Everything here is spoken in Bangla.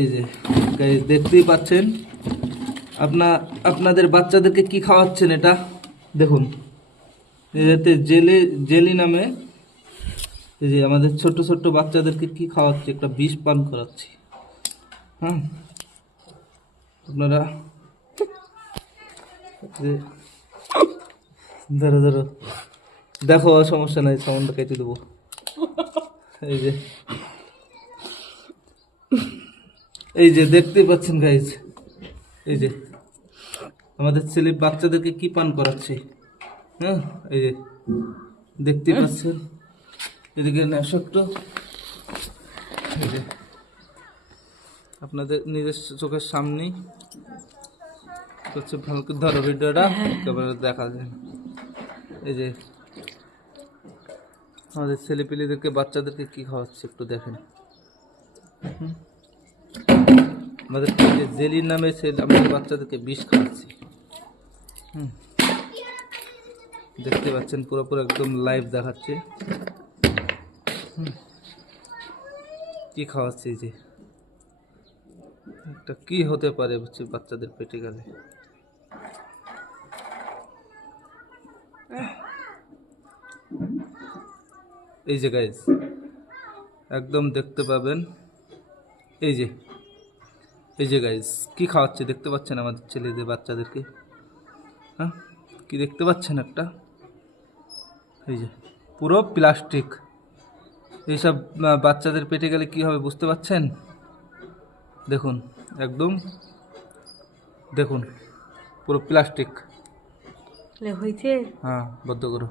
এই যে গাইস দেখতেই পাচ্ছেন, আপনাদের বাচ্চাদেরকে কি খাওয়াচ্ছেন এটা দেখুন। এতে জেলি জেলি নামে এই যে আমাদের ছোট ছোট বাচ্চাদেরকে কি খাওয়াচ্ছি, একটা বিষ পান করাচ্ছি। হ্যাঁ, আপনারা ধরো ধরো দেখো, সমস্যা নাই, সাউন্ডটা কেটে দেবো। এই যে এই যে দেখতে পাচ্ছেন গাইজ, এই যে আমাদের ছেলে বাচ্চাদেরকে কি পান করাচ্ছে। হ্যাঁ, এই যে দেখতে পাচ্ছেন, এদিকে নেশাক্ত, এই যে আপনাদের নিজের চোখের সামনেই হচ্ছে। ভালো করে ধরো ভিডিওটা, একেবারে দেখা যায়। এই যে আমাদের ছেলেপিলেদেরকে বাচ্চাদেরকে কি খাওয়াচ্ছে একটু দেখেন। আমাদের যে জেলির নামে আমাদের বাচ্চাদেরকে বিষ খাওয়াচ্ছি। দেখতে পাচ্ছেন পুরোপুরি একদম লাইভ দেখাচ্ছে কি খাওয়াচ্ছে। এই যে একটা কি হতে পারে হচ্ছে বাচ্চাদের পেটে গেলে। এই যে গাইজ একদম দেখতে পাবেন, এই যে এই যে গাইজ কি খাওয়াচ্ছে দেখতে পাচ্ছেন আমাদের ছেলেদের বাচ্চাদেরকে। হ্যাঁ, কি দেখতে পাচ্ছেন একটা, এই যে পুরো প্লাস্টিক। এইসব বাচ্চাদের পেটে গেলে কি হবে বুঝতে পাচ্ছেন? দেখুন একদম, দেখুন পুরো প্লাস্টিক। হয়েছে। হ্যাঁ, বদ্ধ করো।